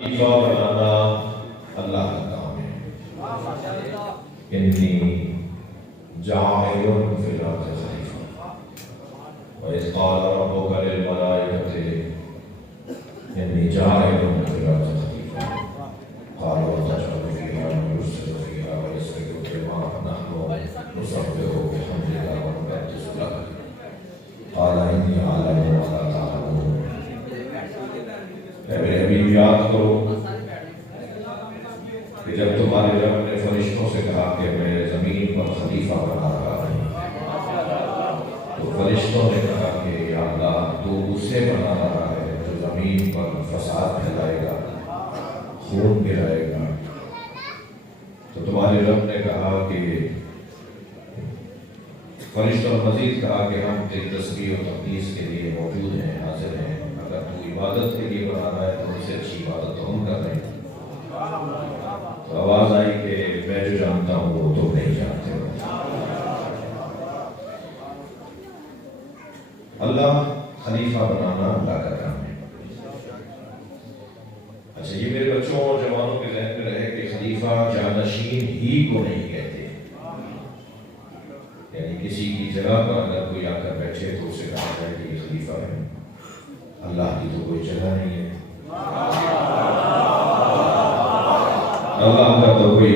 خلیفہ بنانا اللہ کا کام ہے۔ انی جاعل فی الارض خلیفہ وَإِذْ قَالَ رَبُّكَ لِلْمَلَائِكَةِ انی جاعل فی الارض خلیفہ قالوا أَتَجْعَلُ فِيهَا مَن يُفْسِدُ فِيهَا وَيَسْفِكُ الدِّمَاءَ وَنَحْنُ نُسَبِّحُ بِحَمْدِكَ وَنُقَدِّسُ لَكَ قَالَ إِنِّي أَعْلَمُ مَا لَا تَعْلَمُونَ۔ اے میرے حبیب یاد کرو کہ جب تمہارے رب نے فرشتوں سے کہا کہ میں زمین پر خلیفہ بنا رہا ہوں، تو فرشتوں نے کہا کہ یا اللہ تو اسے بنا رہا ہے جو زمین پر فساد پھیلائے گا، خون گرائے گا۔ تو تمہارے رب نے کہا کہ فرشتوں نے مزید کہا کہ ہم تیری تسبیح و تقدیس کے لیے موجود ہیں، حاضر ہیں، اگر تو عبادت کے لیے بنا رہا ہے تو اسے اچھی عبادت تو ہم کر رہے ہیں۔ تو آواز آئی کہ میں جو جانتا ہوں وہ تم نہیں جانتے ہو۔ اللہ خلیفہ بنانا اللہ کا کام ہے۔ اچھا، یہ میرے بچوں اور جوانوں کے ذہن میں رہے کہ خلیفہ جانشین ہی کو نہیں کہتے، یعنی کسی کی جگہ پر اگر کوئی آ کر بیٹھے تو اسے کہا جائے کہ یہ خلیفہ ہے۔ اللہ کی تو کوئی جگہ نہیں ہے، اللہ کا تو کوئی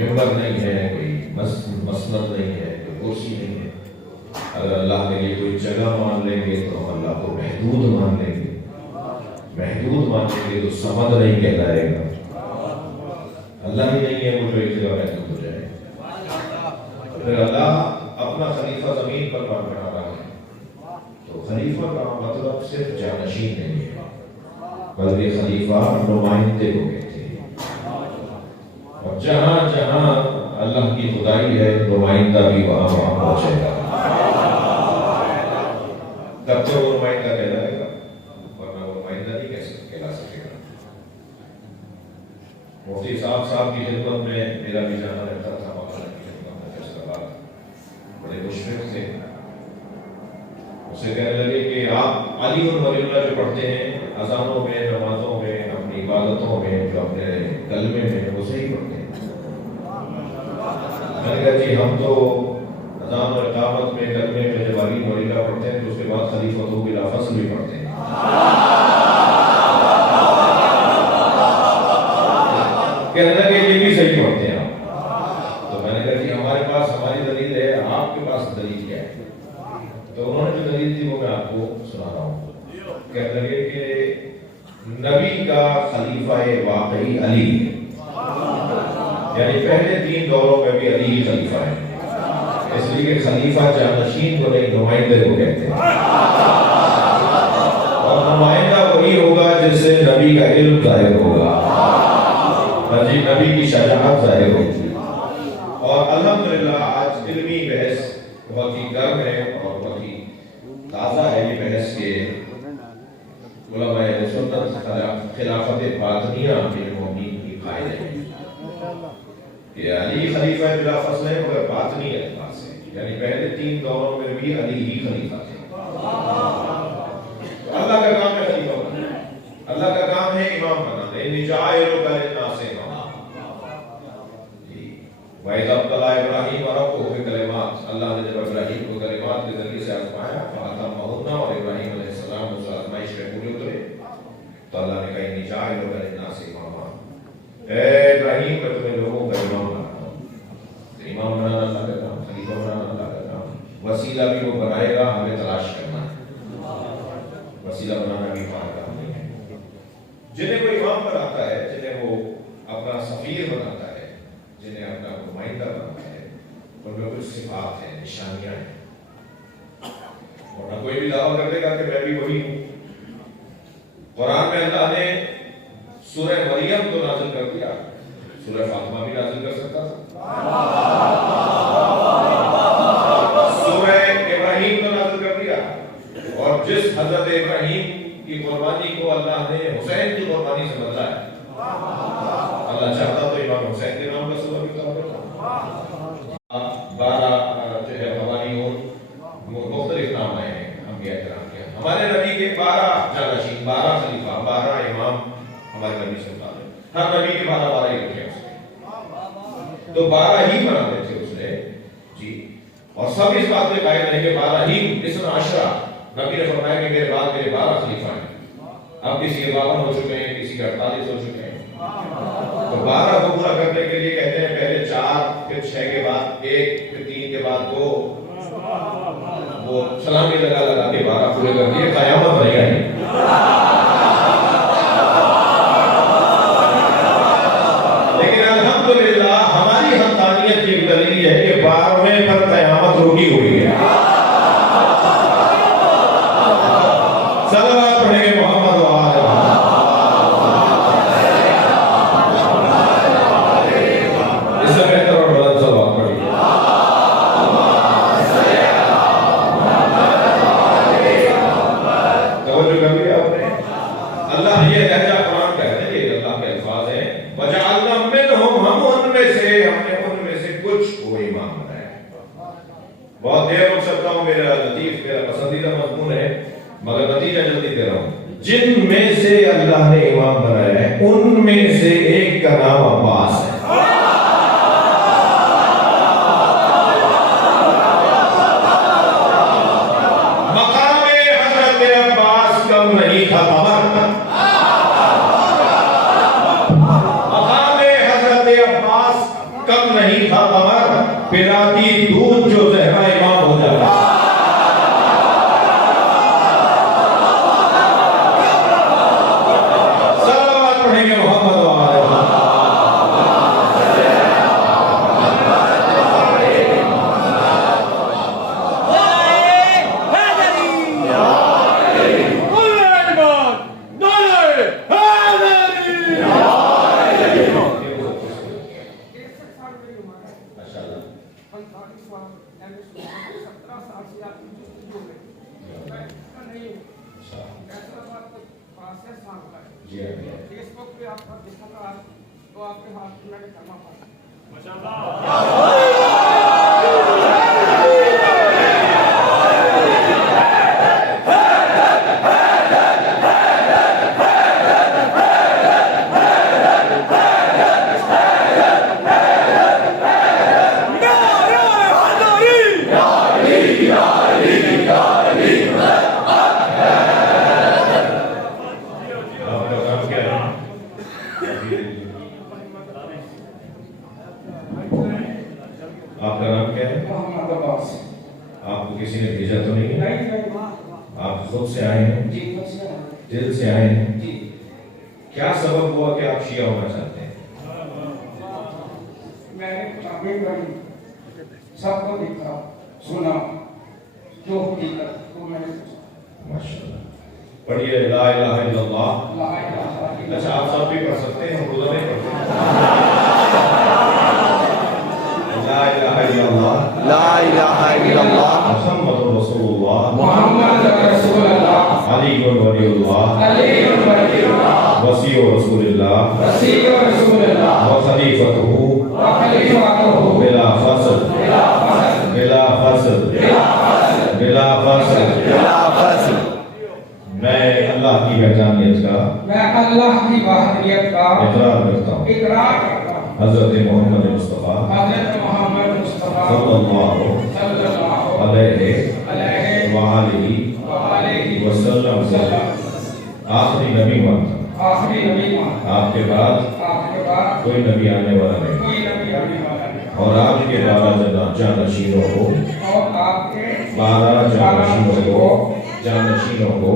ممبر نہیں ہے، کوئی مسند نہیں ہے، کوئی کرسی نہیں ہے۔ اگر اللہ کے لیے کوئی جگہ مان لیں گے تو ہم اللہ کو محدود مان لیں گے، محدود مانیں گے تو سمد نہیں کہلائے گا۔ اللہ ہی نہیں ہے وہ جو ایک جگہ محدود ہو جائے۔ پھر اللہ اپنا خلیفہ زمین پر بنا رہا ہے، تو خلیفہ کا مطلب صرف جانشین نہیں ہے بلکہ خلیفہ نمائندے کو کہتے ہیں، اور جہاں جہاں اللہ کی خدائی ہے نمائندہ بھی وہاں وہاں پہنچے گا، تب تو وہ نمائندہ کہلائے گا، ورنہ وہ نمائندہ نہیں کہلا سکے گا۔ مفتی صاحب کی خدمت میں میرا بھی جانا رہتا تھا، مولانا کی خدمت میں فیصلہ بڑے مشفق تھے، اسے کہنے لگے کہ آپ علی اور ولی اللہ جو پڑھتے ہیں اذانوں میں، نمازوں میں، اپنی عبادتوں میں، جو اپنے کلمے میں، وہ صحیح پڑھتے ہیں۔ میں نے کہا جی ہم تو اذان اور اقامت میں، کلمے میں جب علی ولی اللہ پڑھتے ہیں تو اس کے بعد خلیفۃ بلا فصل بھی پڑھتے ہیں۔ کہنے لگے یہ بھی صحیح پڑھتے ہیں آپ۔ تو میں نے کہا جی ہمارے پاس ہماری دلیل ہے، آپ کے پاس دلیل کیا ہے؟ تو انہوں نے جو دلیل تھی وہ میں آپ کو سنا رہا ہوں۔ کہنے لگے کہ نبی کا خلیفہ واقعی علی ہے، یعنی پہلے 3 دوروں میں بھی علی ہی خلیفہ ہے، اس لیے کہ خلیفہ جانشین کو نہیں نمائندے کو کہتے ہیں، اور نمائندہ وہی ہوگا جس سے نبی کا علم ظاہر ہوگا، جی نبی کی شجاعت ظاہر ہوگی۔ اور الحمدللہ آج علمی بحث بہت ہی گرم ہے اور بہت ہی تازہ ہے یہ بحث کے علماء سنت خلافت باطنیہ امیر المومنین کی قائل ہے کہ علی خلیفہ بلا فصل ہے مگر باطنی اعتبار سے، یعنی پہلے 3 دوروں میں بھی علی ہی خلیفہ تھے۔ تو اللہ کا کام ہے خلیفہ بنانا، اللہ کا کام ہے امام بنانا، انی جاعلک للناس اماما۔ وَإِذْ ابْتَلَىٰ إِبْرَاهِيمَ رَبُّهُ بِكَلِمَاتٍ، اللہ نے جب ابراہیم کو کلمات کے ذریعے سے آزمایا، فَأَتَمَّهُنَّ، اور ابراہیم علیہ السلام اس آزمائش میں پورے اترے، تو اللہ نے کہا انی جاعلک للناس اماما، اے ابراہیم میں تمہیں لوگوں کا امام بناتا ہوں۔ امام بنانا اللہ کا کام، خلیفہ بنانا اللہ کا کام، وسیلہ بھی وہ بنائے گا، ہمیں تلاش کرنا ہے، وسیلہ بنانا بھی ہمارا کام نہیں ہے۔ جنہیں وہ امام بناتا ہے، جنہیں وہ اپنا سفیر بناتا ہے، جنہیں اپنا نمائندہ بناتا ہے، ان میں کچھ صفات ہیں، نشانیاں ہیں، ورنہ کوئی بھی دعویٰ کر دے گا کہ میں بھی وہی ہوں۔ قرآن میں اللہ نے سورہ مریم تو نازل کر دیا، سورہ فاطمہ بھی نازل کر سکتا تھا، سورہ ابراہیم تو نازل کر دیا، اور جس حضرت ابراہیم کی قربانی کو اللہ نے حسین کی قربانی سے بدلا ہے، اللہ چاہتا تو امام حسین کے نام کا سورہ بھی اتار دیتا۔ 12 جو ہے حواریون، مختلف نام آئے ہیں انبیاء کرام کے، ہمارے نبی کے 12 جانشین، 12 خلیفہ، 12 امام ہمارے نبی سے متعلق ہر نبی کے 12 ہی رکھے اس نے، تو 12 ہی بناتے تھے اس نے جی، اور سب اس بات پہ قائل ہیں کہ 12 ہی اسم عشرہ، نبی نے فرمایا کہ میرے بعد میرے 12 خلیفہ ہیں، اب کسی کے 52 ہو چکے ہیں، کسی کے 48 ہو چکے ہیں، تو 12 کو پورا کرنے کے لیے کہتے ہیں پہلے 4 پھر 6 کے بعد 1 پھر 3 کے بعد 2، وہ سلامی لگا لگا کے 12 پورے کر دیے، قیامت رہ گئی۔ لیکن الحمدللہ ہماری حقانیت کی دلیل ہے کہ 12ویں پر قیامت رکی ہوئی ہے۔ صلوات پڑھیں گے محمد و آل اس سے بہتر اور بلند صلوات پڑھیں گے۔ توجہ کر لیا آپ نے؟ اللہ یہ لہجہ قرآن کہتے ہیں، یہ اللہ کے الفاظ ہیں، وَجَعَلْنَا مِنْهُمْ، ہم ان میں سے کچھ کو امام بنایا۔ بہت دیر رک سکتا ہوں، میرا لطیف میرا پسندیدہ مضمون ہے، مگر نتیجہ جلدی دے رہا ہوں۔ جن میں سے اللہ نے امام بنایا ہے ان میں سے ایک کا نام عباس ہے۔ مقام حضرت عباس کم نہیں تھا قمر، مقام حضرت عباس کم نہیں تھا قمر، پراتی دودھ جو زہرا امام ہو جاتا۔ آپ کا نام کیا ہے؟ محمد عباس۔ آپ کو کسی نے بھیجا تو نہیں ہے؟ آپ خود سے آئے ہیں؟ جی خود سے آئے ہیں۔ دل سے آئے ہیں؟ جی۔ کیا سبب ہوا کہ آپ شیعہ ہونا چاہتے ہیں؟ میں نے کتابیں پڑھی، سب کو دیکھا سنا، جو حقیقت کو میں نے سوچا۔ ماشاءاللہ، پڑھیے لا الہ الا اللہ۔ اچھا آپ سب بھی پڑھ سکتے ہیں، ہم روزہ نہیں پڑھتے۔ لا الہ الا اللہ، لا الہ الا اللہ، محمد رسول اللہ، محمد رسول اللہ، علی ولی اللہ، علی ولی اللہ، وصی رسول اللہ، وصی رسول اللہ، وخلیفتہ، وخلیفتہ، بلا فصل، بلا فصل، بلا فصل، بلا فصل، بلا فصل۔ میں اللہ کی وحدانیت کا، میں اللہ کی وحدانیت کا اقرار کرتا ہوں، اقرار کرتا ہوں۔ حضرت محمد مصطفیٰ، حضرت محمد مصطفیٰ صلی اللہ علیہ وآلہ وسلم آخری نبی مانتا، آخری نبی مانتا، آپ کے بعد کوئی نبی آنے والا نہیں، کوئی نبی آنے والا نہیں، اور آپ کے 12 جانشینوں کو، اور آپ کے 12 جانشینوں کو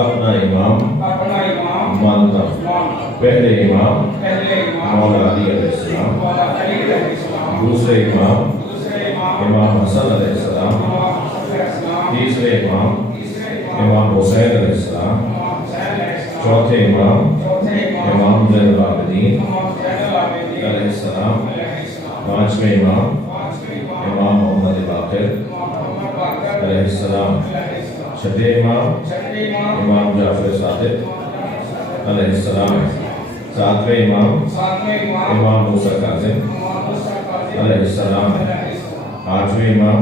اپنا امام مانتا ہوں۔ پہلے امام مولا علی علیہ السلام، دوسرے امام امام حسن علیہ السلام، تیسرے امام امام حسین علیہ السلام، چوتھے امام امام زین العابدین علیہ السلام، پانچویں امام امام محمد باقر علیہ السلام، چھٹے امام امام جعفر صادق علیہ السلام، ساتویں امام امام موسیٰ کاظم علیہ السلام، آٹھویں امام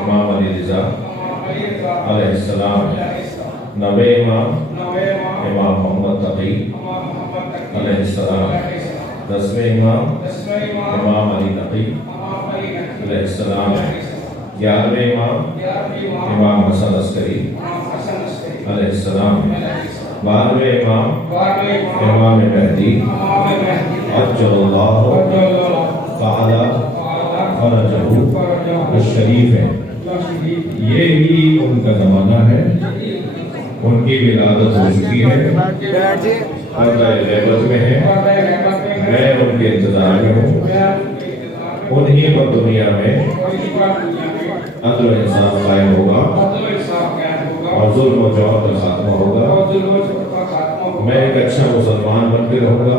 امام علی رضا علیہ السلام، نویں امام امام محمد تقی علیہ السلام، 10ویں امام امام علی تقی علیہ السلام، 11ویں امام امام حسن عسکری علیہ السلام، 12ویں امام امام مہدی عجل اللہ تعالی فرجہ الشریف ہے۔ یہی ان کا زمانہ ہے، ان کی ولادت ہو چکی ہے، پردہ غیبت میں ہے، میں ان کے انتظار میں ہوں، انہی پر دنیا میں عدل و انصاف قائم ہوگا اور ظلم و جور کا خاتمہ ہوگا۔ میں ایک اچھا مسلمان بن کے رہوں گا،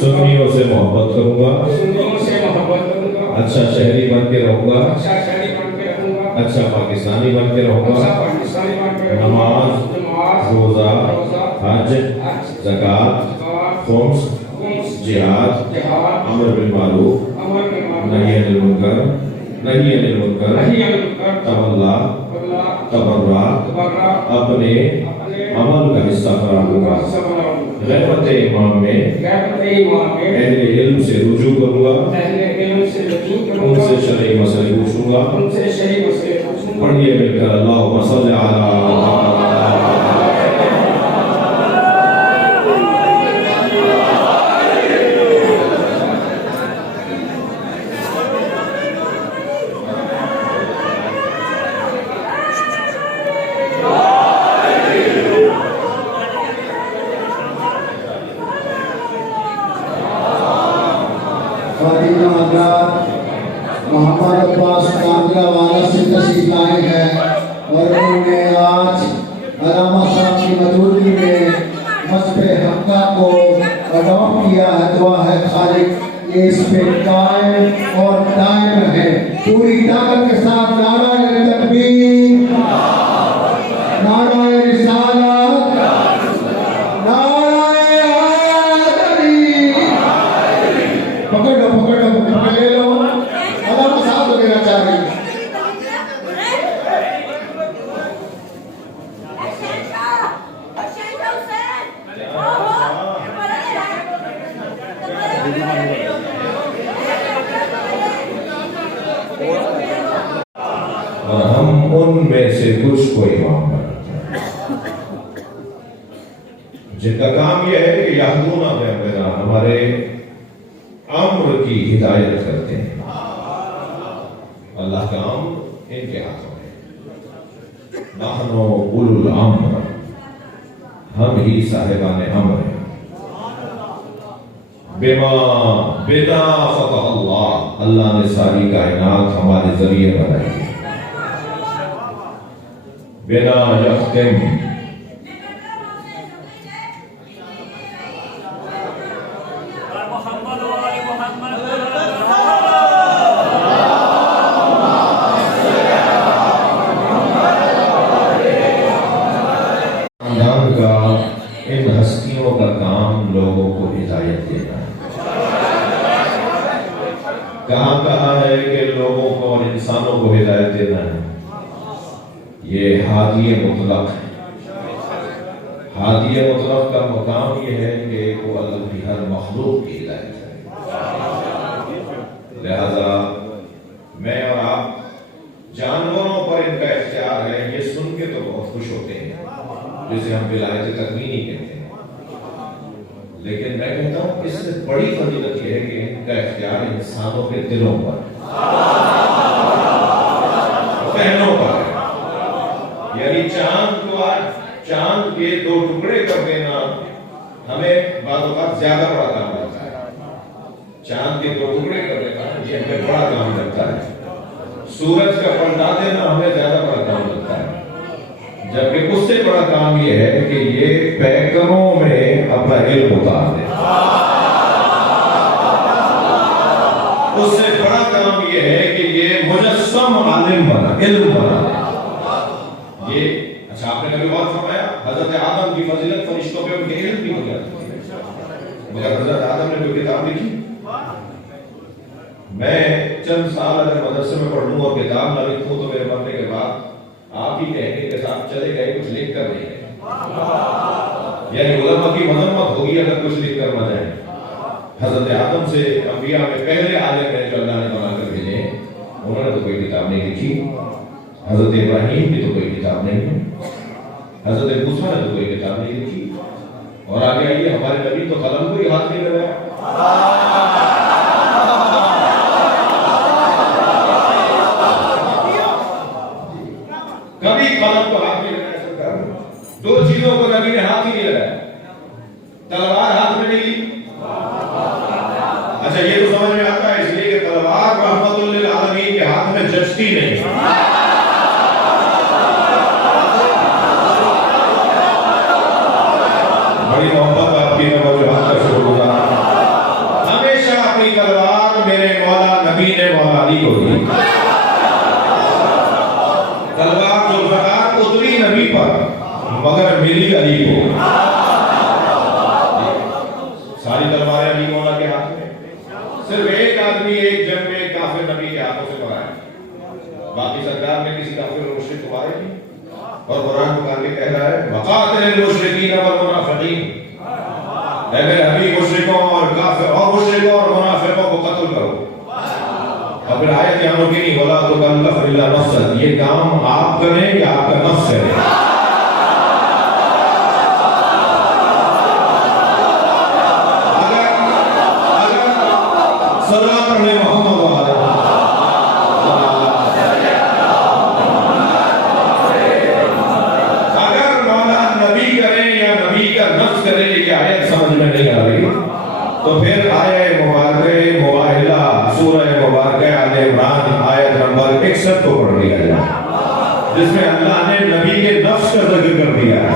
سنیوں سے محبت کروں گا، اچھا شہری بن کے رہوں گا، اچھا پاکستانی بن کے رہوں گا، نماز، روزہ، حج، زکوٰۃ، خمس، جہاد، امر بالمعروف، نہی عن المنکر، تولا، تبرع، اپنے عمل کا حصہ قرار دوں گا۔ غیبت امام میں اہل علم سے رجوع کروں گا، ان سے شرعی مسئلے پوچھوں گا۔ پڑھیے مل کر اللہم صلی علی محمد عباس کاندرا والا سے تشریف لائے ہیں اور انہوں نے آج علامہ صاحب کی موجودگی میں مذہب حقہ کو اڈاپٹ کیا ہے۔ دعا ہے خالق یہ اس پہ قائم اور دائم ہے۔ پوری طاقت کے ساتھ نعرہ تکبیر، نعرہ رسالت، نعرہ حیدری۔ پکڑ لو لے لو، علامہ صاحب کو دینا چاہ رہے ہیں۔ اور ہم ان میں سے کچھ کو امام بناتے ہیں جن کا کام یہ ہے کہ یہدون بامرنا، ہمارے امر کی ہدایت کرتے ہیں۔ اللہ کا امر ان کے ہاتھوں ہے۔ نحن اولو الامر، ہم ہی صاحبان امر ہیں۔ بنا فتح اللہ، اللہ نے ساری کائنات ہمارے ذریعے بنائی ہے۔ بنا یختم، ان ہستیوں کا کام لوگوں کو ہدایت دینا ہے۔ کہا ہے کہ لوگوں کو اور انسانوں کو ہدایت دینا ہے؟ یہ ہادی مطلق ہے۔ ہادی مطلق کا مقام یہ ہے کہ وہ اللہ کی ہر مخلوق کی ہدایت کرے۔ لہذا میں اور آپ جانوروں پر ان کا اختیار ہے، یہ سن کے تو بہت خوش ہوتے ہیں، جسے ہم ولایت تکوینی کہتے ہیں، لیکن میں کہتا ہوں اس سے بڑی فضیلت یہ ہے کہ ان کا اختیار انسانوں کے دلوں پر، ذہنوں پر ہے۔ یعنی چاند کو آج چاند کے 2 ٹکڑے کر دینا ہمیں بعض اوقات زیادہ بڑا کام لگتا ہے۔ چاند کے 2 ٹکڑے کر دینا یہ ہمیں بڑا کام لگتا ہے۔ سورج کا پلٹا دینا ہمیں زیادہ بڑا کام لگتا ہے، جبکہ اس سے بڑا کام یہ ہے کہ یہ پیکروں میں اپنا علم اتار دے۔ اس سے بڑا کام یہ ہے کہ یہ مجسم عالم بنا، علم بنا دے۔ یہ اچھا آپ نے کبھی بات فرمایا حضرت آدم کی فضیلت فرشتوں پہ ان کے علم کی ہو جاتی ہے، مگر حضرت آدم نے کوئی کتاب لکھی؟ میں چند سال اگر مدرسے میں پڑھ لوں اور کتاب نہ لکھوں تو میرے مرنے کے بعد آپ ہی کہیں گے کہ صاحب چلے گئے کچھ لکھ کر نہیں گئے۔ یعنی علماء کی مذمت ہوگی اگر کچھ لکھ کر نہ جائیں. حضرت آدم سے انبیاء میں پہلے عالم ہے جو اللہ نے بنا کر بھیجے، انہوں نے تو کوئی کتاب نہیں لکھی. حضرت ابراہیم کی تو کوئی کتاب نہیں ہے، حضرت موسیٰ نے تو کوئی کتاب نہیں لکھی. اور آگے آئیے، ہمارے نبی تو قلم کو ہی ہاتھ نہیں لگایا. کبھی قلم کو ہاتھ نہیں لگایا. سرکار دو چیزوں کو نبی نے ہاتھ ہی نہیں لگایا. تلوار ہاتھ میں نہیں لی. اچھا یہ تو سمجھ میں آتا ہے اس لیے کہ تلوار رحمت للعالمین کے ہاتھ میں جچتی نہیں. بڑی محبت آپ کی توجہات کا شکر گزار. ہمیشہ اپنی تلوار میرے مولا نبی نے مولا علی کو دی. تلوار ذوالفقار اتری نبی پر مگر ملی علی کو. ساری تلواریں علی مولا کے ہاتھ میں. صرف ایک آدمی ایک جنگ میں کافر نبی کے ہاتھوں سے مرا ہے، باقی سرکار نے کسی کافر اور مشرک کو مارے نہیں. اور قرآن کو آگے کہہ رہا ہے وقاتل المشرکین والمنافقین، اے میرے حبیب مشرکوں اور کافر اور مشرکوں اور منافقوں کو قتل کرو. اور پھر آیت یہاں رکی نہیں، ولا تکلف الا نفسک، یہ کام آپ کریں یا آپ کا نفس کرے. تو پھر آیہ مبارکہ مباہلہ سورہ مبارکہ آل عمران آیت نمبر 61 کو پڑھ لیا جائے، جس میں اللہ نے نبی کے نفس کا ذکر کر دیا ہے.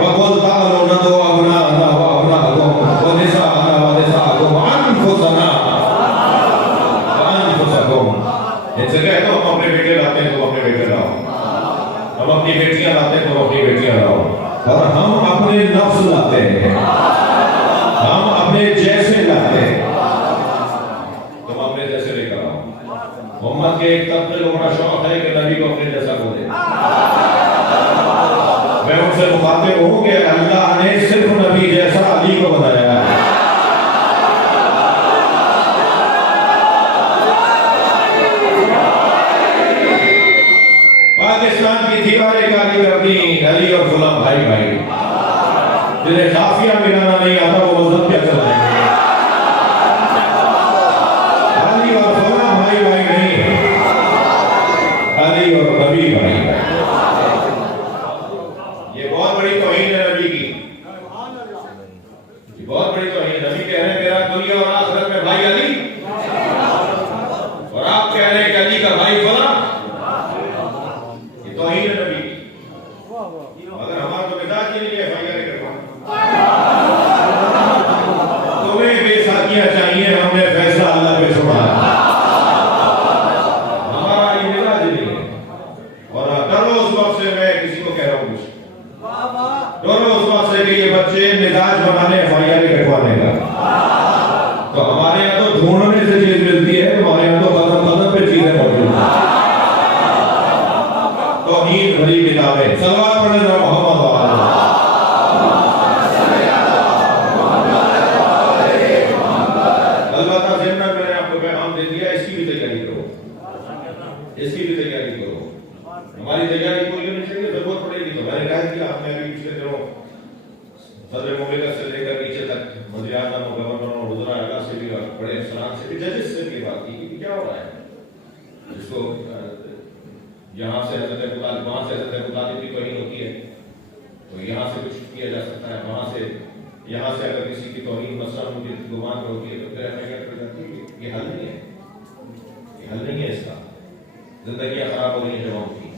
وَقُلْ تَعَالُوا نَدْعُوا أَبْنَاءَنَا وَأَبْنَاءَكُمْ وَنِسَاءَنَا وَنِسَاءَكُمْ وَأَنفُسَنَا وَأَنفُسَكُمْ. ان سے کہہ دو ہم اپنے بیٹے لاتے ہیں تو اپنے بیٹے لاؤ، ہم اپنی بیٹیاں لاتے ہیں تو اپنی بیٹیاں لاؤ، اور ہم اپنے نفس لاتے ہیں، ہم اپنے جیسے لاتے ہیں، تم اپنے جیسے لے کر آؤ. امت کے ایک طبقے کو بڑا شوق ہے کہ نبی کو اپنے جیسا بولے. میں ان سے مخاطب ہوں کہ اللہ نے صرف نبی جیسا علی کو بنایا ہے. پاکستان کی دیواریں کاری کرتی علی اور غلام بھائی بھائی، جنہیں قافیہ ملانا نہیں آتا وہ مذہب کیا چلائیں گے. علی اور غلام بھائی بھائی نہیں، علی اور نبی بھائی بھائی. یہ بہت بڑی توہین ہے نبی کی، یہ بہت بڑی توہین. نبی کہہ رہے ہیں میرا دنیا اور آخرت میں بھائی علی، اور آپ کہہ رہے ہیں کہ علی کا بھائی فلاں. یہ توہین ہے نبی کی. اگر ہمارا تو مزاج کے لیے فائدہ نہیں کرتا، تمہیں بے ساکیاں چاہیے، ہم نے فیصلہ اللہ پہ چھوڑا ہے. ہمارا یہ مزاج نہیں ہے. اور ڈرو اس وقت سے، میں کسی کو کہہ رہا ہوں کچھ ڈرو اس وقت سے کہ یہ بچے مزاج بنانے FIR کٹوانے کا. تو ہمارے یہاں تو ڈھونڈنے سے چیز ملتی ہے، تمہارے یہاں تو قدم قدم پہ چیزیں موجود ہیں. توہین بھری کتابیں. صلوات پڑھیں نا محمد وعلیہ. البتہ ضمن میں نے آپ کو پیغام دے دیا، اس کی بھی تیاری کرو، اس کی بھی تیاری کرو. ہماری تیاری کوئی نہیں چاہیے، ضرورت پڑے گی تو میں نے کہا کہ آپ نے ابھی پچھلے دنوں صدر مملکت سے لے کر نیچے تک وزیر اعظم اور گورنر اور وزراء اعلیٰ سے بھی اور بڑے افسران سے بھی ججز سے بھی بات کی کہ کیا ہو رہا ہے. جس کو یہاں سے حضرت ابو طالب، وہاں سے حضرت ابو طالب کی توہین ہوتی ہے تو یہاں سے کچھ کیا جا سکتا ہے، وہاں سے یہاں سے اگر کسی کی توہین مثلا ان کی گمان میں ہوتی ہے تو پھر FIR کر جاتی ہے. یہ حل نہیں ہے، یہ حل نہیں ہے. اس کا زندگیاں خراب ہو رہی ہیں جوانوں کی،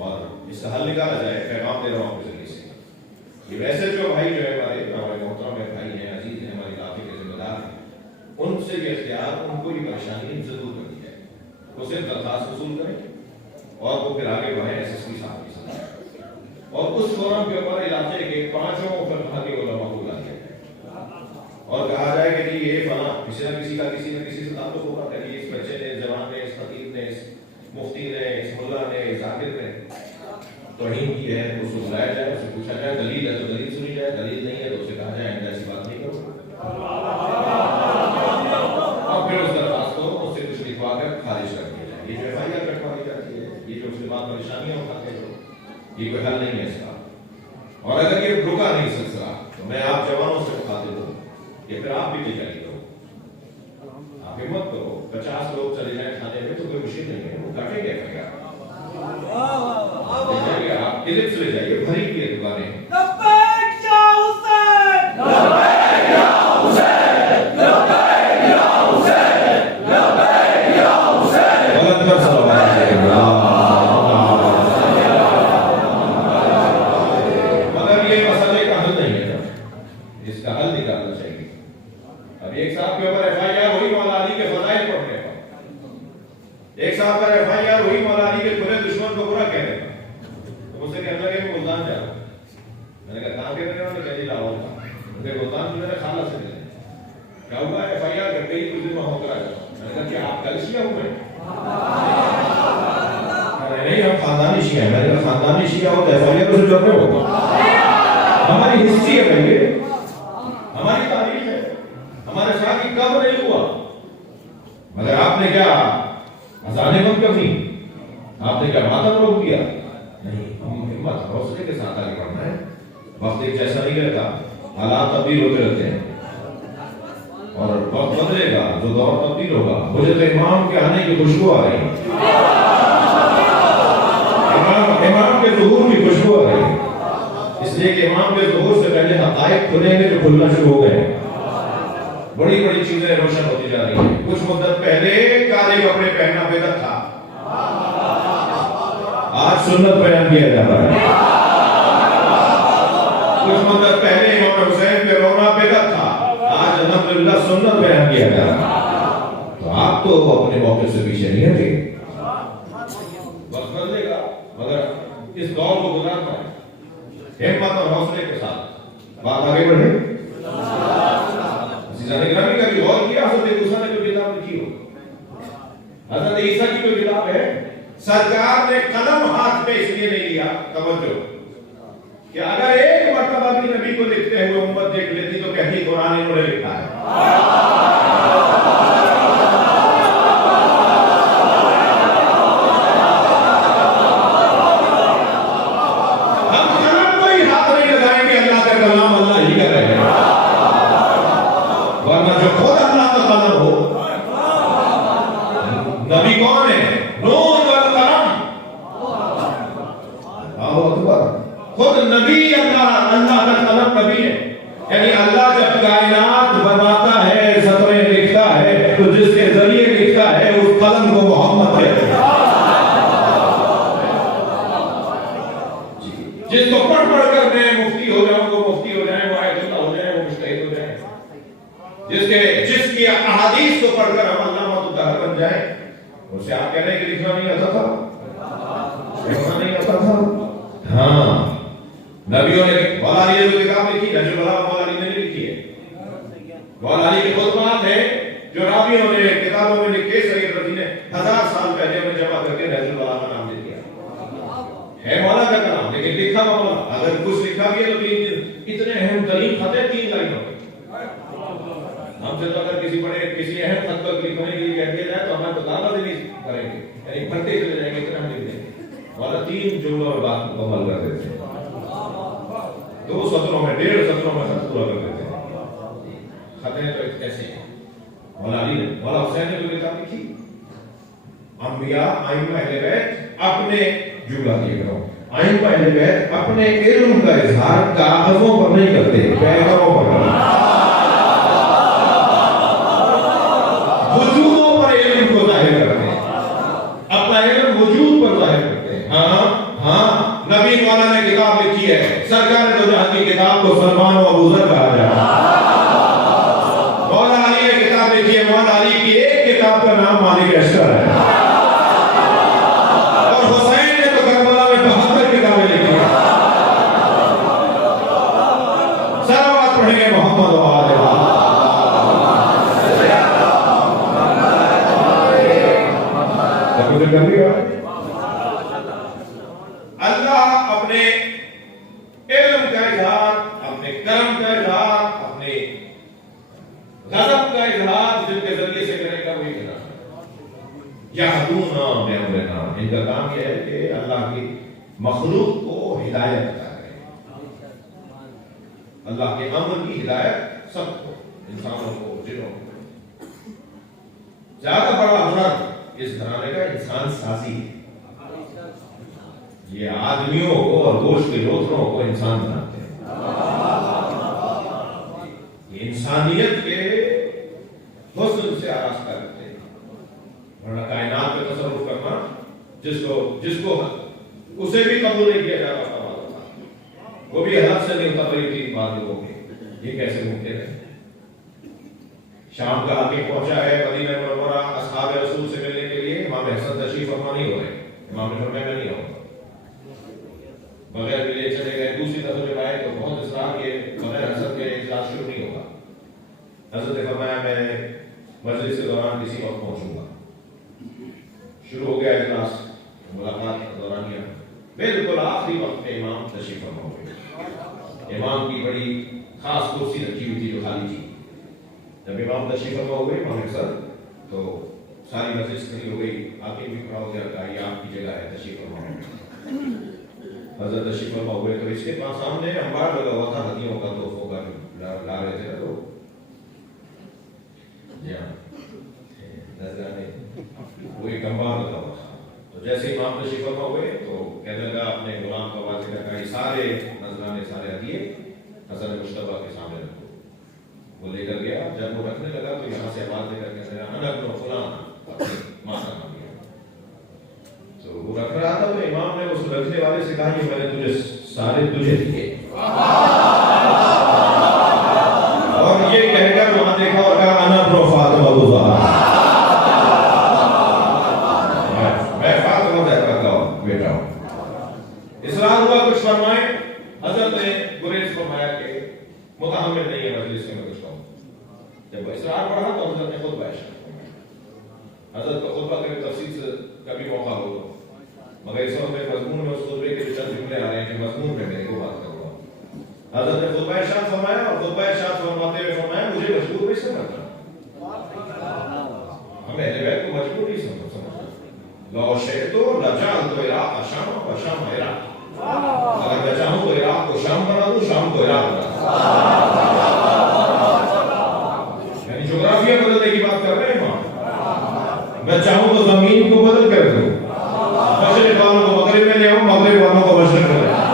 اور اس کا حل نکالا جائے. پیغام دے رہا ہوں آپ کے ذریعے سے. یہ ویسے جو بھائی جو ہے ہمارے محترم بھائی ہیں، عزیز ہیں، ہمارے علاقے کے ذمہ دار ہیں، ان سے یہ اختیار، ان کو یہ پریشانی ضرور کرنی ہے. وہ صرف درخواست وصول کریں اور وہ پھر آگے بڑھیں SSP صاحب کی سمجھ، اور اس فورم کے اوپر علاقے کے 5 فقہ کے علماء کو لا دیا جائے اور کہا جائے کہ جی یہ فلاں کسی نہ کسی کا کسی نہ کسی سے تعلق ہوگا کہ اس بچے نے، اس جوان نے، اس خطیب نے، اس مفتی نے، اس ملا نے، اس ذاکر نے توہین کی ہے، اس کو بلایا جائے، اس سے پوچھا جائے، دلیل ہے تو دلیل سے نشانیاں اٹھاتے ہو، یہ کوئی حل نہیں ہے اس کا. اور اگر یہ رکا نہیں سلسلہ تو میں آپ جوانوں سے مخاطب ہوں کہ پھر آپ بھی تیاری کرو، آپ ہمت کرو. 50 لوگ چلے جائیں کھانے میں تو کوئی مشکل نہیں ہے، وہ کاٹیں گے پھر آپ ادھر سے لے جائیے، بھری کی ہے دکانیں. مگر یہ مسئلے کا حل نہیں ہے، اس کا حل نکالنا چاہیے. اب ایک صاحب کے اوپر ایف آئی آر ہوئی مولا علی کے فضائل پڑھنے پر، ایک صاحب پر ایف آئی آر ہوئی مولا علی کے پورے دشمن کو برا کہنے پر. مجھ سے کہنے لگے میں ملتان جا رہا ہوں. میں نے کہا کہاں کہنے لگا؟ میں کہنے لاہور کا. مجھے ملتان جو میرے خالہ سے ملے. کیا ہوا؟ ایف آئی آر کر کے ہی کچھ دن میں ہو کر آ جاؤں. میں نے کہا کہ آپ کل شیعہ ہوئے؟ نہیں، ہم خاندانی شیعہ ہیں. میں نے کہا خاندانی شیعہ ہو تو ایف آئی آر سے جڑنے ہو؟ ہماری ہسٹری ہے بھائی، ہماری تاریخ ہے، ہمارے ساتھ ہی کب نہیں ہوا. مگر آپ نے کیا اذانیں بند کر دی؟ آپ نے کیا ماتم روک دیا؟ نہیں، ہم ہمت حوصلے کے ساتھ آگے بڑھنا ہے. وقت ایک جیسا نہیں رہتا، حالات تبدیل ہوتے رہتے ہیں اور وقت بدلے گا تو دور تبدیل ہوگا. مجھے تو امام کے آنے کی خوشبو آ رہی ہے، امام کے ظہور کی خوشبو آ رہی ہے. اس لیے کہ امام کے ظہور سے پہلے حقائق کھلیں گے جو کھلنا شروع ہو گئے. بڑی بڑی چیزیں روشن ہوتی جا رہی ہیں. کچھ مدت پہلے کالے کپڑے پہننا بدعت تھا، آج سنت بیان کیا جاتا ہے. کچھ مدت پہلے امام حسین پہ رونا بدعت تھا، آج الحمدللہ سنت بیان کیا جا رہا ہے. تو آپ تو اپنے موقع سے پیچھے نہیں ہٹے. وقت بدلے گا مگر اس دور کو گزارنا ہے ہمت اور حوصلے کے ساتھ. بات آگے بڑھے. عزیزان گرامی کبھی غور کیا حضرت موسیٰ نے جو کتاب لکھی ہو، حضرت عیسیٰ کی جو کتاب ہے، سرکار نے قلم ہاتھ میں اس لیے نہیں لیا، توجہ، کہ اگر ایک مرتبہ بھی نبی کو لکھتے ہوئے امت دیکھ لیتی تو کہتی قرآن انہوں نے لکھا ہے. ہم قلم کو ہی ہاتھ نہیں لگائیں گے، اللہ کا کلام اللہ ہی کر رہے ہیں. ورنہ جو خود اللہ کا قلم ہو، نبی کون ہے؟ نون والقلم. اللہ اکبر. خود نبی اللہ کا قلم نبی ہے. یعنی اللہ جب کائنات بناتا ہے، سطریں لکھتا ہے، تو جس کے ذریعے لکھتا ہے اس قلم کو محمد کہتے ہیں. جس کو پڑھ کر میں مفتی ہو جاؤں، وہ مفتی ہو جائیں، وہ آیت اللہ ہو جائیں، وہ مجتہد ہو جائیں. جس کی احادیث کو پڑھ کر ہم علامہ الدہر بن جائیں، اسے آپ کہہ رہے ہیں کہ لکھنا نہیں آتا تھا، لکھنا نہیں آتا تھا. ہاں، نبیوں نے مولا علی نے جو کتاب لکھی، نجم البلاغہ مولا علی نے لکھی ہے. مولا علی کے خطبات ہیں جو راویوں نے کتابوں میں لکھے. سید رضی نے 1000 سال پہلے انہیں جمع کر کے نجم البلاغہ کا نام دے دیا. ہے مولا کا کلام لیکن لکھا مولا. اگر کچھ لکھا بھی ہے تو اتنے اہم ترین خط ہیں 3 لائنوں کے. ہم سے تو اگر کسی اہم خط پر لکھنے کے لیے کہہ دیا جائے تو ہمیں تو زیادہ نہیں کریں گے، یعنی پڑھتے چلے جائیں گے، اتنا ہم لکھ دیں گے. مولا 3 جملوں میں بات مکمل کر دیتے ہیں، 2 سطروں میں، 1.5 سطروں میں خط پورا کر دیتے ہیں. خطیں تو ایسے ہیں. مولا علی نے، مولا حسین نے جو کتاب لکھی، انبیاء ائمہ اہل بیت اپنے جملہ کیے کرو، ائمہ اہل بیت اپنے علم کا اظہار کاغذوں پر نہیں کرتے، پیغاموں پر کرتے ہیں. وجودوں پر علم کو ظاہر کرتے ہیں، اپنا علم وجود پر ظاہر کرتے ہیں. ہاں نبی مولا نے کتاب لکھی ہے. سرکار دو جہاں کی کتاب کو سلمان و ابو ذر کہا جاتا ہے. مولا علی نے کتاب لکھی ہے. مولا علی کی ایک کتاب کا نام مالک اشتر ہے. اور حسین نے تو کربلا میں 72 کتابیں لکھی ہیں. صلوات پڑھیں گے محمد و آل محمد. اللہ اپنے علم کا اظہار، اپنے کرم کا اظہار، اپنے غضب کا اظہار جن کے ذریعے سے کرے گا وہی کرا. یہدونا بامرنا، ان کا کام یہ ہے کہ اللہ کی مخلوق کو ہدایت عطا کریں، اللہ کے امر کی ہدایت سب کو، انسانوں کو، جنوں کو۔ زیادہ بڑا ہنر اس گھرانے کا انسان سازی ہے، یہ آدمیوں کو اور گوشت کے لوتھڑوں کو انسان بناتے ہیں، یہ انسانیت کے حسن سے آراستہ کرتے ہیں، ورنہ کائنات میں تصرف کرنا جس کو اسے بھی قبول نہیں کیا جا رہا تھا، وہ بھی حد سے نہیں اتر رہی تھی بات لوگوں کی، یہ کیسے ممکن ہے؟ شام کا آگے پہنچا ہے مدینہ منورہ اصحاب رسول سے ملنے کے لیے، امام حسن تشریف فرما نہیں ہو رہے، امام نے فرمایا میں نہیں آؤں گا، بغیر ملے چلے گئے۔ دوسری دفعہ جب آئے تو بہت اصرار کیے، بغیر حضرت کے اجلاس شروع نہیں ہوگا۔ حضرت نے فرمایا میں مجلس کے دوران کسی وقت پہنچوں گا۔ شروع ہو گیا اجلاس، ملاقات کا دورانیہ، بالکل آخری وقت میں امام تشریف فرما ہوئے، امام کی بڑی خاص کرسی رکھی ہوئی تھی جو خالی تھی، جب امام تشریف فرما ہوئے امام اکثر تو ساری مجلس کھڑی ہو گئی، آگے بھی کھڑا ہو گیا، کہا یہ آپ کی جگہ ہے، تشریف فرما ہوئے۔ حضرت تشریف فرما ہوئے تو اس کے پاس سامنے انبار لگا ہوا تھا ہدیوں کا، تحفوں کا لا رہے تھے تو جی ہاں نذرانے وہ ایک انبار لگا ہوا تھا، تو جیسے امام تشریف فرما ہوئے تو کہنے لگا اپنے غلام کا واضح کہا یہ سارے نذرانے سارے ہدیے حضرت مصطفیٰ کے سامنے رکھو۔ وہ لے کر گیا، جب وہ رکھنے لگا تو یہاں سے آواز دے کر کہنے لگا انا ابن فلان، اپنی ماں کا نام لیا۔ تو وہ رکھ رہا تھا تو امام نے اس رکھنے والے سے کہا کہ میں نے تجھے سارے تجھے دیے، اور یہ کہہ کر وہاں دیکھا اور کہا انا ابن فاطمہ الزہرا، میں فاطمہ زہرا کا بیٹا ہوں۔ اصرار ہوا کچھ فرمائے، حضرت نے گریز فرمایا کہ متحمل نہیں ہے مجلس میں کچھ کہوں۔ جب اصرار بڑھا تو حضرت نے خطبہ ارشاد فرمایا، حضرت کا خطبہ کے تفصیل سے کبھی موقع ہو تو، مگر اس وقت میں مضمون میں اس خطبے کے چند جملے آ رہے ہیں کہ مضمون میں میرے کو بات کروں۔ حضرت نے خطبہ ارشاد فرمایا اور خطبہ ارشاد فرماتے ہوئے فرمایا مجھے مجبور نہیں سمجھنا، ہم اہل بیت کو مجبور نہیں سمجھنا، لو شئت لجعلت العراق شام و شام عراق، اگر میں چاہوں تو عراق کو شام بنا دوں، شام کو عراق بنا دوں، یعنی جغرافیہ بدلنے کی بات کر رہے ہیں ہم، میں چاہوں تو زمین کو بدل کر دوں، مشرق والوں کو مغرب میں لے آؤں، مغرب والوں کو مشرق میں لے آؤں۔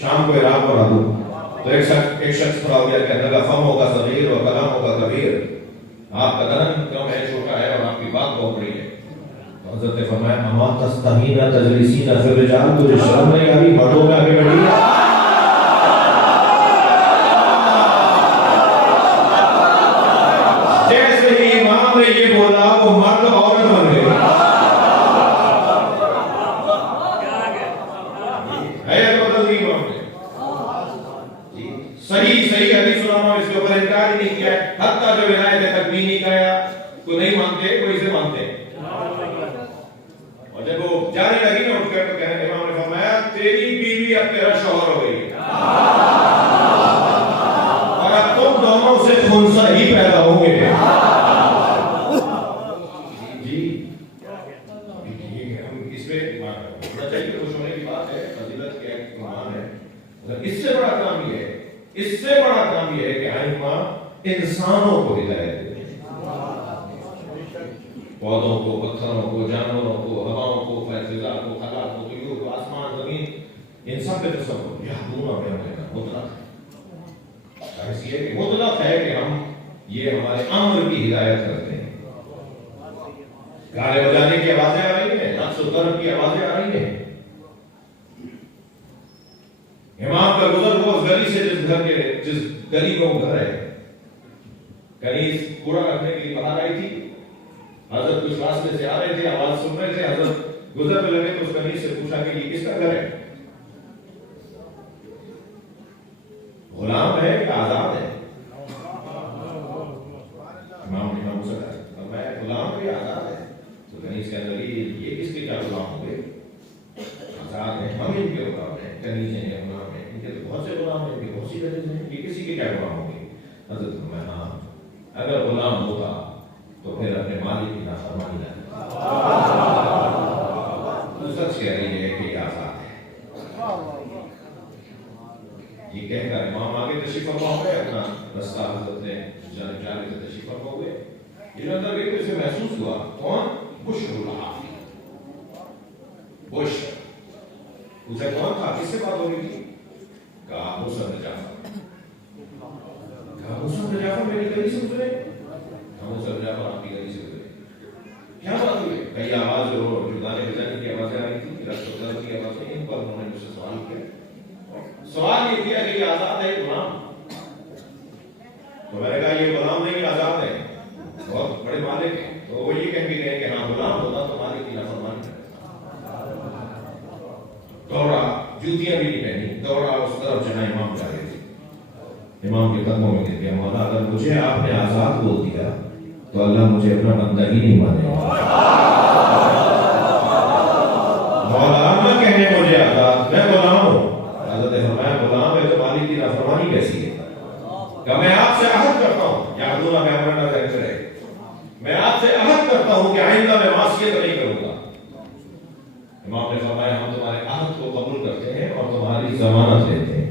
شام کو عراق بنا دوں، تو ایک شخص کھڑا ہو گیا کہنے لگا فمو کا صغیر و کلامو کا کبیر، آپ کا دہن کم ہے، چھوٹا ہے، اور آپ کی بات بہت بڑی ہے۔ تو حضرت نے فرمایا اما تستحین تجلسین فی الرجال، تجھے شرم نہیں آ رہی مردوں میں آگے بڑھی ہے؟ جیسے ہی امام نے یہ بولا وہ مرد عورت بن گئے، صحیح حدیث علماء اس کے اوپر انکار ہی نہیں کیا ہے، حتیٰ جو ولایت تک بھی نہیں گیا تو نہیں مانتے، کوئی سے مانتے ہیں۔ اور جب وہ جانے لگی نا اٹھ کر تو کہنے امام نے فرمایا تیری بیوی اب تیرا شوہر ہو گئی ہے، اور اب تم دونوں سے خنثی ہی پیدا ہوں گے۔ جی ہم اس پہ ہونا چاہیے، خوش ہونے کی بات ہے، فضیلت کے ایک ایمان ہے۔ اس سے بڑا کام یہ ہے، اس سے بڑا کام یہ ہے کہ آئمہ انسانوں کو ہدایت دے، پودوں کو، پتھروں کو، جانوروں کو، ہواؤں کو، فضا کو، خلا کو، طیور کو، آسمان زمین، ان سب پہ تصور یہدون بنا مطلق ہے، اس یہ کہ مطلق ہے کہ ہم یہ ہمارے امر کی ہدایت کرتے ہیں۔ گاڑے بجانے کی آوازیں آ رہی ہیں، نقص و ضرب کی آوازیں آ رہی ہیں، امام کا گزر ہوا اس گلی سے جس گلی کو گھر ہے، کنیز کوڑا رکھنے کے لیے باہر آئی تھی، حضرت کچھ راستے سے آ رہے تھے، آواز سن رہے تھے، حضرت گزرنے لگے تو اس کنیز سے پوچھا کہ یہ کس کا گھر ہے؟ غلام ہے یا آزاد ہے؟ امام نے موسیٰ کہا میں غلام ہے یا آزاد ہے؟ تو کنیز کے اندر یہ کس کے کیا غلام ہوں گے؟ آزاد ہیں، ہم ان کے غلام ہیں، کنیز ہیں، غلام ہیں، ان کے تو بہت سے غلام ہیں، بہت سی کنیز ہیں، یہ کسی کے کیا غلام ہوں گے؟ حضرت فرمایا ہاں اگر غلام ہوتا تو پھر اپنے مالک کی نافرمانی نہ تو سچ کہہ رہی ہے کہ یہ آزاد ہے۔ یہ کہہ کر امام آگے تشریف فرما ہوئے، اپنا رستہ حضرت نے جانے سے تشریف فرما ہوئے۔ یہ اندر گئے تو اسے محسوس ہوا کون؟ بشر العافی، بشر۔ اسے کون تھا؟ کس سے بات ہو رہی تھی؟ کہا موسیٰ بن جعفر۔ کہا موسیٰ بن جعفر میری گلی سے گزرے؟ کہا موسیٰ بن جعفر آپ کی گلی سے گزرے۔ کیا بات ہوئی؟ کئی آواز جو گانے بجانے کی آوازیں آ رہی تھی، رقص و طرز کی آوازیں، ان پر انہوں نے مجھ سے سوال کیا۔ سوال یہ کیا کہ یہ آزاد ہے غلام؟ تو میں نے کہا یہ غلام نہیں آزاد ہے، بہت بڑے مالک ہیں۔ تو وہ یہ کہہ کے گئے کہ ہاں غلام ہوتا تو مالک کی نافرمانی کرتا۔ دوڑا، جوتیاں بھی نہیں پہنی، دوڑا اس طرف جہاں امام جا رہے تھے، امام کے قدموں میں گر گیا، مولا اگر مجھے آپ نے آزاد بول دیا تو اللہ مجھے اپنا بندہ ہی نہیں مانے گا۔ مولا کہنے مجھے آزاد، میں غلام ہوں۔ حضرت فرمایا غلام ہے تو مالک کی نافرمانی کیسی ہے؟ کہ میں آپ سے عہد کرتا ہوں، یعبدون ما امرنا ذکر ہے، میں آپ سے عہد کرتا ہوں کہ آئندہ میں معصیت نہیں کروں گا۔ امام نے فرمایا ہم تمہارے عہد کو قبول کرتے ہیں اور تمہاری ضمانت لیتے ہیں۔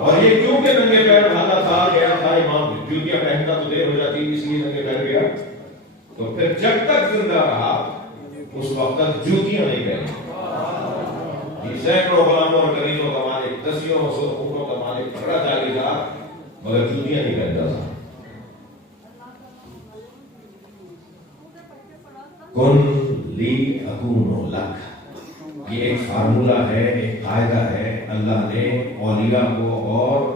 اور یہ کیونکہ ننگے پیر بھاگا تھا، گیا تھا، امام جوتیاں پہنتا تو دیر ہو جاتی اس لیے ننگے پیر گیا، تو پھر جب تک زندہ رہا اس وقت تک جوتیاں نہیں پہنی۔ یہ سینکڑوں غلاموں اور کنیزوں کا مالک، دسیوں سو اونٹوں کا مالک، بڑا جاگیردار، مگر جوتیاں نہیں پہنتا تھا۔ کن لی اکون لک، یہ ایک فارمولہ ہے، ایک قاعدہ ہے۔ اللہ نے اولیاء کو اور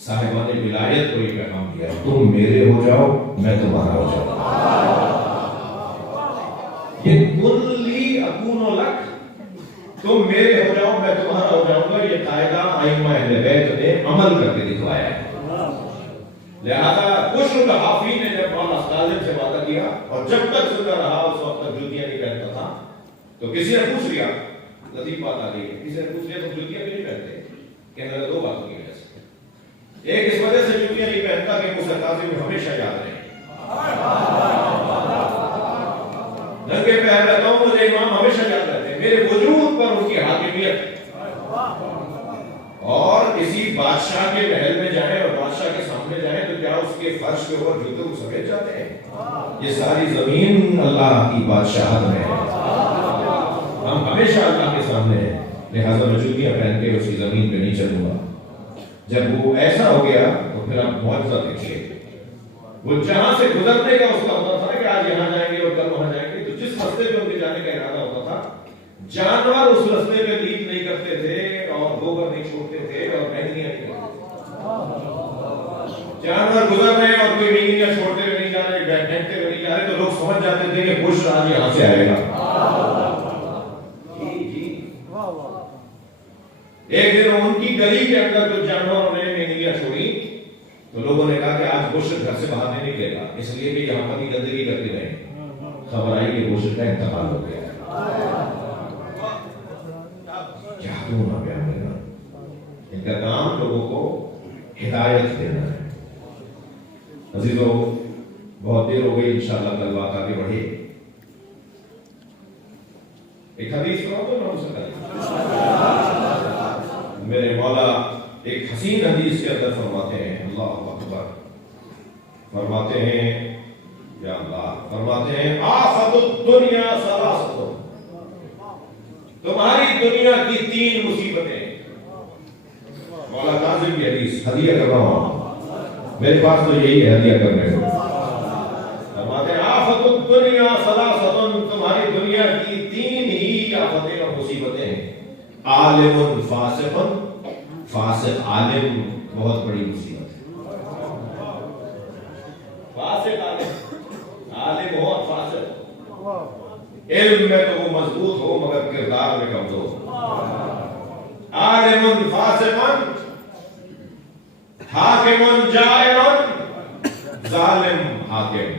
صاحبان ولایت کو یہ پیغام دیا، تم میرے ہو جاؤ میں تمہارا ہو جاؤں۔ یہ کن لی اکون لک، تم میرے ہو جاؤ میں تمہارا ہو جاؤں گا، یہ قاعدہ ائمہ اہل بیت نے عمل کر کے دکھوایا ہے۔ لہذا بشر العافی نے جب مولا کاظم سے وعدہ کیا اور جب تک زندہ رہا اس وقت تک جوتیاں نہیں پہنتا تھا، تو کسی نے پوچھ لیا، لطیف بات آ گئی ہے، کسی نے پوچھ لیا تم جوتیاں کیوں نہیں پہنتے؟ کہنے لگا دو باتوں کی وجہ سے، ایک اس وجہ سے جوتیاں نہیں پہنتا کہ موسیٰ کاظم میں ہمیشہ یاد رہے، ننگے پیر رہتا ہوں مجھے امام ہمیشہ یاد رہتے ہیں، میرے وجود پر ان کی حاکمیت۔ اور کسی بادشاہ کے محل میں جائیں اور بادشاہ کے سامنے جائیں تو کیا اس کے فرش کے اوپر جوتے کو سمیٹ جاتے ہیں؟ یہ ساری زمین اللہ کی بادشاہت میں ہے، ہم ہمیشہ اللہ کے سامنے ہیں، لہذا میں جوتیاں پہن کے اس کی زمین پہ نہیں چلوں گا۔ جب وہ ایسا ہو گیا تو پھر آپ معجزہ دیکھیے، وہ جہاں سے گزرنے کا اس کا ہوتا تھا کہ آج یہاں جائیں گے اور کل وہاں جائیں گے، تو جس راستے پہ ان کے جانے کا ارادہ ہوتا تھا جانور اس راستے پہ لیک نہیں کرتے تھے اور گوبر نہیں چھوڑتے تھے اور مہنگیاں نہیں کرتے تھے۔ جانور گزر رہے ہیں اور کوئی مہنگیاں چھوڑتے ہوئے نہیں جا رہے، پھینکتے ہوئے نہیں جا رہے، تو لوگ سمجھ جاتے تھے کہ بشر آج یہاں سے آئے گا۔ ایک دن ان کی گلی کے اندر جو جانوروں نے مہنگیاں چھوڑی تو لوگوں نے کہا کہ آج بشر گھر سے باہر نہیں نکلے گا، اس لیے کہ یہاں پر گندگی کرتے رہے۔ خبر آئی کہ بشر کا انتقال ہو گیا۔ کیا ہونا گیا میرا؟ ان کا کام لوگوں کو ہدایت دینا ہے۔ عزیزو بہت دیر ہو گئی، انشاءاللہ کل بات آگے بڑھے۔ ایک حدیث سناؤ تو میں اسے میرے مولا ایک حسین حدیث کے اندر فرماتے ہیں، اللہ اکبر، فرماتے ہیں یا اللہ، فرماتے ہیں آفت الدنیا ثلاثۃ، تمہاری دنیا کی تین مصیبتیں۔ مولا کاظم کی حدیث ہدیہ کر رہا ہوں، میرے پاس تو یہی ہے ہدیہ کرنے کو۔ فرماتے ہیں آفت الدنیا ثلاثۃ، تمہاری دنیا کی تین ہی آفتیں اور مصیبتیں ہیں۔ عالم فاسق، فاسق عالم بہت بڑی مصیبت ہے۔ فاسق عالم، عالم ہو اور فاسق، علم میں تو وہ مضبوط ہو مگر کردار میں کمزور ہو. عالم فاسق حاکم جائر ظالم حاکم.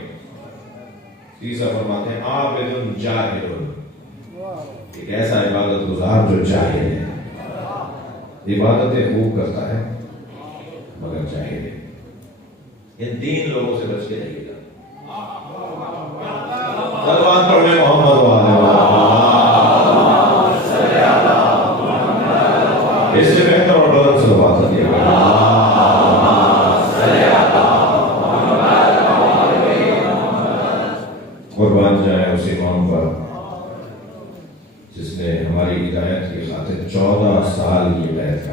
تیسرا فرماتے ہیں عابد جاہل، ایک ایسا عبادت گزار جو جاہل ہے، عبادتیں خوب کرتا ہے مگر جاہل ہے. ان تین لوگوں سے بچ کے رہیے گا. سلوات پڑھنے محمد اس سے بہتر اور بلند سلوات دیے گا. قربان جائے اس امام پر جس نے ہماری ہدایت کی خاطر 14 سال کی بیعت کی.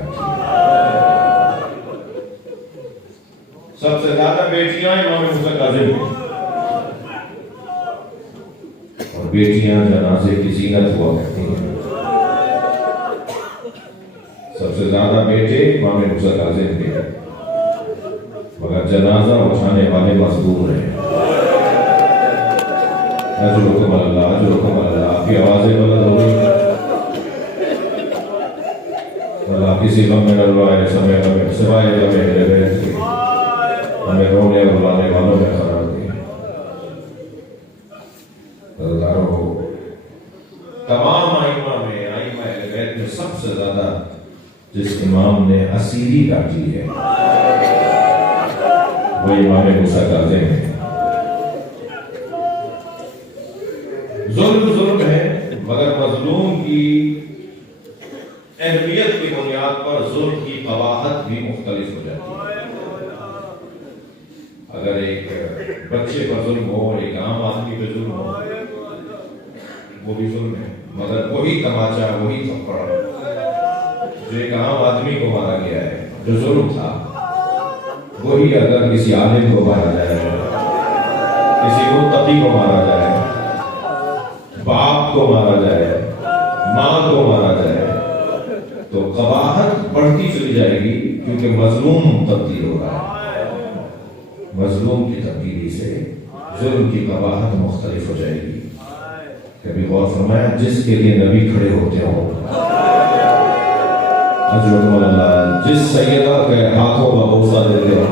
سب سے زیادہ بیٹیاں امام حسین کاظم ہیں اور بیٹیاں جنازے کی زینت ہوا کرتی ہیں. سب سے زیادہ بیٹے امام حسین کاظم کے مگر جنازہ اٹھانے والے مزدور ہیں. اجرکم اللہ اجرکم اللہ. آپ کی آوازیں بلند ہو گئی. اللہ کسی غم میں نلوائے سوائے میرے بیت کی ہمیں رونے اور رلانے والوں میں قرار دی. تمام ائمہ میں ائمہ اہل بیت میں سب سے زیادہ جس امام نے اسیری کاٹی ہے وہ امام حسین کاظم ہے. ظلم ہے مگر مظلوم کی اہمیت کی بنیاد پر ظلم کی قباحت بھی مختلف ہو جاتی ہے. اگر ایک بچے پر ظلم ہو اور ایک عام آدمی پہ ظلم ہو وہ بھی ظلم ہے مگر وہی تماچا وہی تھپڑ جو ایک عام آدمی کو مارا گیا ہے جو ظلم تھا وہی اگر کسی عالم کو مارا جائے کسی متقی کو مارا جائے باپ کو مارا جائے ماں کو مارا جائے تو قباحت بڑھتی چلی جائے گی کیونکہ مظلوم تبدیل ہو رہا ہے. مظلوم کی تبدیلی سے ظلم کی قباحت مختلف ہو جائے گی. کبھی غور فرمایا جس کے لیے نبی کھڑے ہوتے ہوں اجرکم اللہ جس سیدہ کے ہاتھوں کا بوسہ دیتے ہوں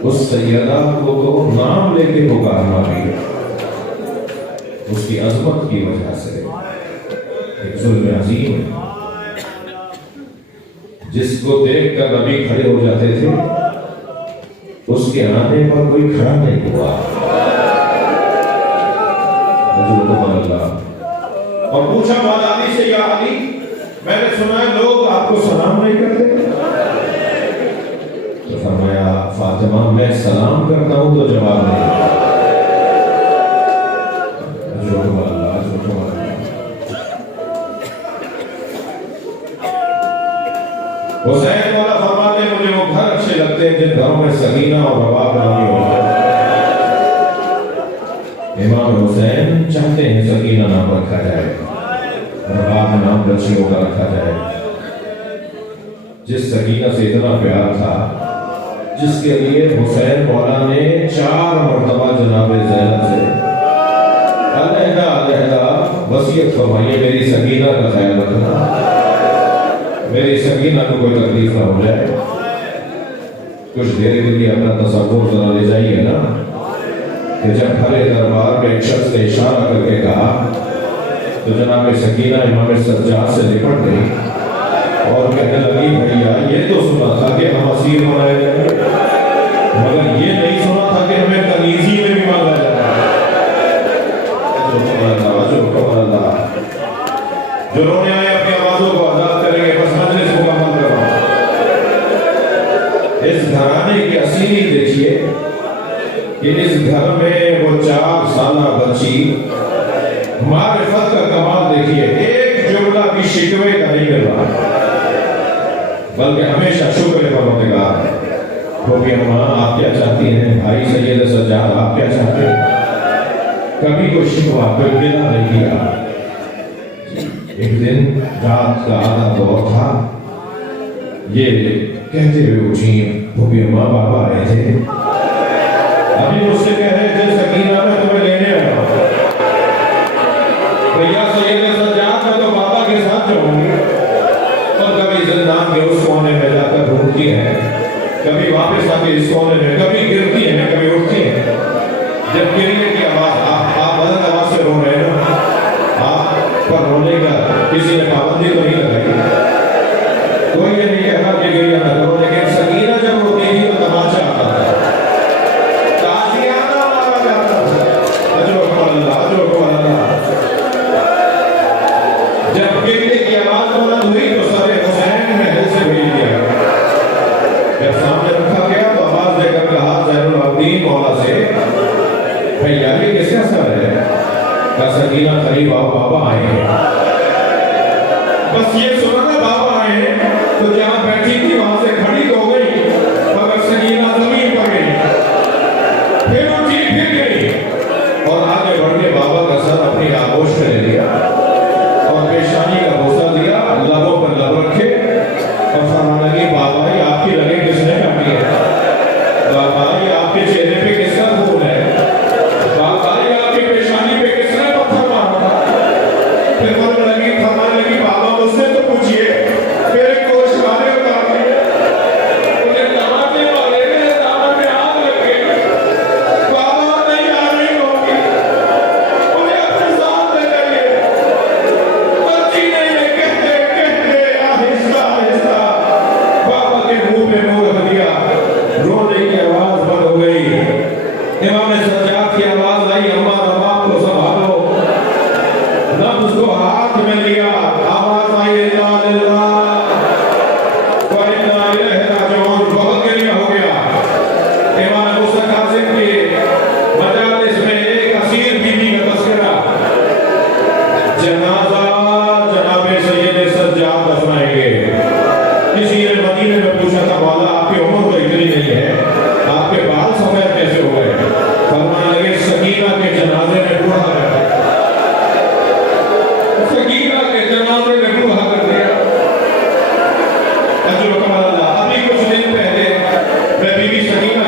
اس سیدہ کو تو نام لے کے پکارنا بھی اس کی عظمت کی وجہ سے ایک ظلم عظیم ہے. جس کو دیکھ کر نبی کھڑے ہو جاتے تھے اس کے آنے پر کوئی کھڑا نہیں ہوا. اور پوچھا مولا علی سے یا علی میں نے سنا ہے لوگ آپ کو سلام نہیں کرتے. تو فرمایا فاطمہ میں سلام کرتا ہوں تو جواب نہیں. حسین مولا فرماتے ہیں مجھے وہ گھر اچھے لگتے ہیں جن گھروں میں سکینہ اور رباب نامی ہوتا ہے. امام حسین چاہتے ہیں سکینہ نام رکھا جائے رباب نام بچیوں کا رکھا جائے. جس سکینہ سے اتنا پیار تھا جس کے لیے حسین مولا نے 4 مرتبہ جناب زینب سے علیحدہ وصیت فرمائی میری سکینہ کا خیال رکھنا میری سکینہ کو کوئی تکلیف نہ ہو جائے. کچھ دیر کے لیے اپنا تصور ذرا لے جائیے نا کہ جب بھرے دربار میں ایک شخص نے اشارہ کر کے کہا تو جناب سکینہ امام سجاد سے لپٹ گئی اور کہنے لگی بھیا یہ تو سنا تھا کہ ہم اسیر بنائے جائیں گے مگر یہ نہیں سنا تھا کہ ہمیں کنیزی میں بھی مانگا جائے. جو رونے آئے اپنی آوازوں کو آزاد کریں گے بس مجلس مکمل کرو. اس گھرانے کی اصیلی دیکھیے کہ اس گھر میں وہ 4 سالہ بچی معرفت کا کمال دیکھیے. ایک جملہ بھی شکوے کا نہیں مل رہا بلکہ ہمیشہ شکر پروردگار ہے. کیونکہ اماں آپ کیا چاہتی ہیں بھائی سید سجاد آپ کیا چاہتے ہیں کبھی کوئی شکوہ کوئی گلہ نہیں کیا. ایک دن رات کا آدھا دور تھا یہ کہتے ہوئے اٹھیں بھوپی اماں بابا آئے تھے ابھی مجھ سے کہہ رہے تھے سکینہ میں تمہیں لینے آیا زندان کے اس کونے میں جا کر ڈھونڈتی ہیں، کبھی واپس آ کے اس کونے میں، کبھی گرتی ہیں کبھی اٹھتی ہیں. جب گرنے کی آواز، آپ بلند آواز سے رو رہے ہیں نا، آپ پر رونے کا کسی نے پابندی تو نہیں لگائی، کوئی یہ نہیں کہا کہ گریہ نہ کرو، لیکن سکینہ جب روتی تھی تو تماشا آتا تھا، تازیانہ مارا جاتا تھا. اجرکم اللہ، اجرکم اللہ. جب گرنے کی آواز بلند ہوئی تو سر حسین محل سے بھیج دیا. جب سامنے رکھا گیا تو آواز دے کر کہا زین العابدین مولا سے، بھیا یہ کس کا سر ہے؟ کہا سکینہ قریب آؤ، بابا آئے ہیں. بس یہ سنا نا بابا آئے ہیں تو جہاں بیٹھی تھی وہاں سے کھڑی تو ہو گئی، مگر سکینہ زمین پر گئی، پھر اٹھی پھر گئی اور آگے بڑھ کے بابا کا سر اپنی آغوش میں لے لیا اور پیشانی کا بوسہ دیا، لبوں پر لب رکھے اور فرمانے لگی بابا یہ آپ کی رگیں کس نے کاٹی ہے؟ بابا یہ آپ کے چہرے پہ کس کا خون ہے؟ بابا یہ آپ کی پیشانی پہ کس نے پتھر مارا؟ پھر فرمانے لگی بابا مجھ سے تو پوچھئے میرے گوشت والے اتار دیے، انہیں تماچے مارے، میرے دامن میں آگ لگ گئی، بابا نہیں آ رہی ہوگی، انہیں اپنے ساتھ لے جائیے. مرضی نہیں ہے کہتے آہستہ آہستہ بابا کے منہ پہ منہ رکھ دیا، رونے کی آواز بند ہو گئی. امام سجاد کی آواز آئی ہمارا باپ کو سنبھالو، لفظ کو ہاتھ میں لیا، آواز آئی انا للہ و انا الیہ راجعون. بہت گریہ ہو گیا. امام موسیٰ قاسم کی مجالس میں ایک اسیر بیوی کا تذکرہ، جنازہ جناب سید سجاد دفنائیں گے. کسی نے مدینے میں پوچھا تھا مولا آپ کی عمر تو اتنی نہیں ہے، آپ کے بال سفید کیسے ہو گئے؟ فرمانے لگے سکینہ کے جنازے میں بوڑھا گیا، سکینہ کے جنازے میں بوڑھا کر دیا. اجرکم اللہ. ابھی کچھ دن پہلے میں بی بی سکینہ